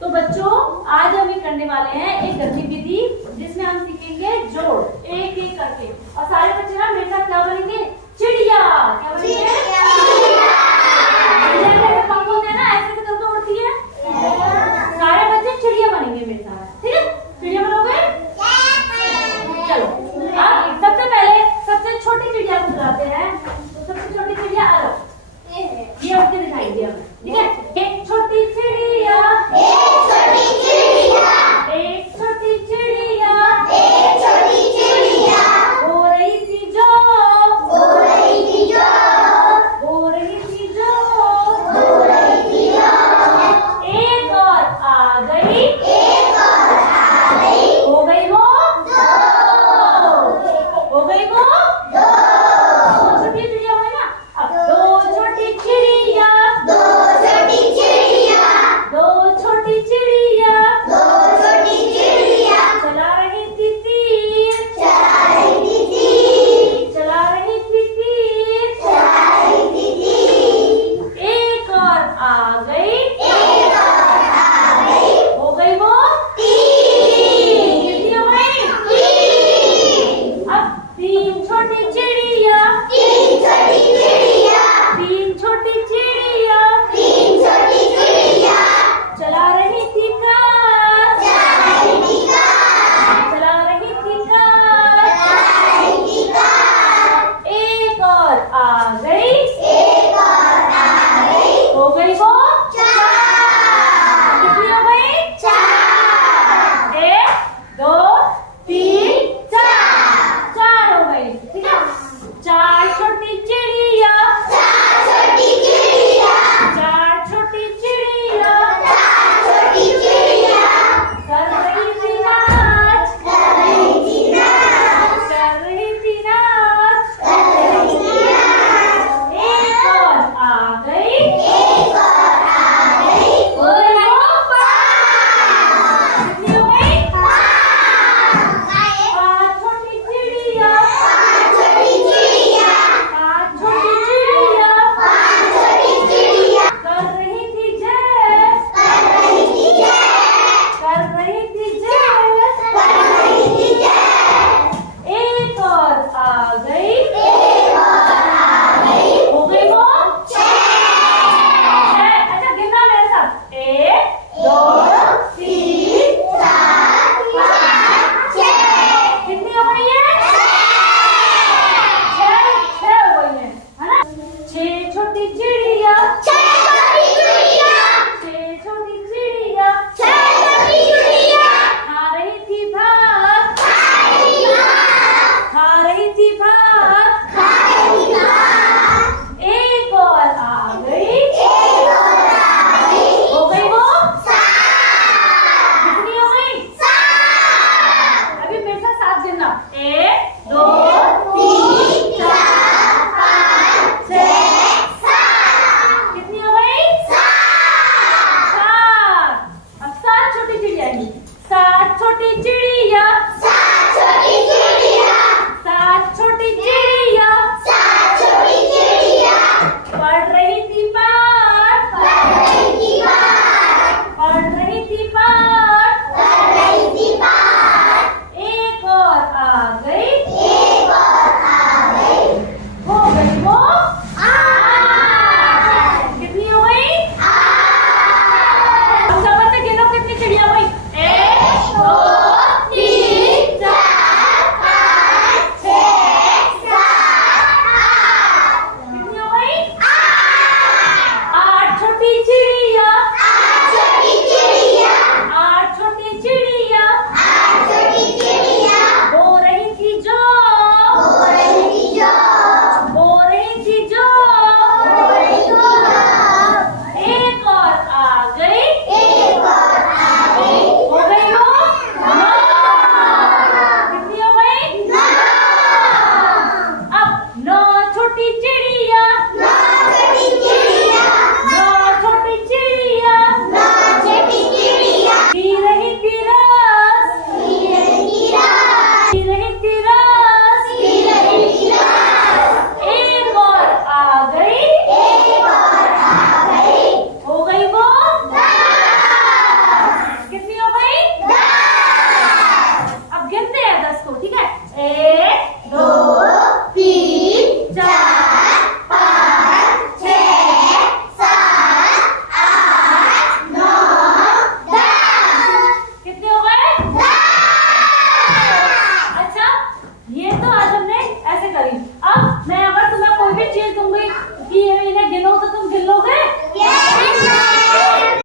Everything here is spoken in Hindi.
तो बच्चों आज हम ये करने वाले हैं एक गतिविधि जिसमें हम सीखेंगे जोड़ एक एक करके। और सारे बच्चे ना मेरे साथ क्या बनेंगे? चिड़िया। क्या बनेंगे? चिड़िया कैसे पंख होते हैं ना, ऐसे ऐसे करके उड़ती है। सारे बच्चे चिड़िया बनेंगे मेरे साथ, ठीक है? चिड़िया बनोगे? चलो अब सबसे पहले सबसे छोटी चिड़िया को बुलाते हैं। तो सबसे छोटी चिड़िया आ जाओ, ये उठ के दिखाई दिया, ठीक है? एक छोटी चिड़िया, एक छोटी चिड़िया, एक छोटी चिड़िया, एक छोटी चिड़िया, हो रही थी जो, हो रही थी जो, हो रही थी जो, हो रही थी जो, एक और आ गई, एक और आ गई, हो गई वो दो, हो गई वो दो, छोटी चिड़िया हुई ना। अब दो छोटी चिड़िया, दो छोटी चिड़िया, दो छोटी चिड़िया,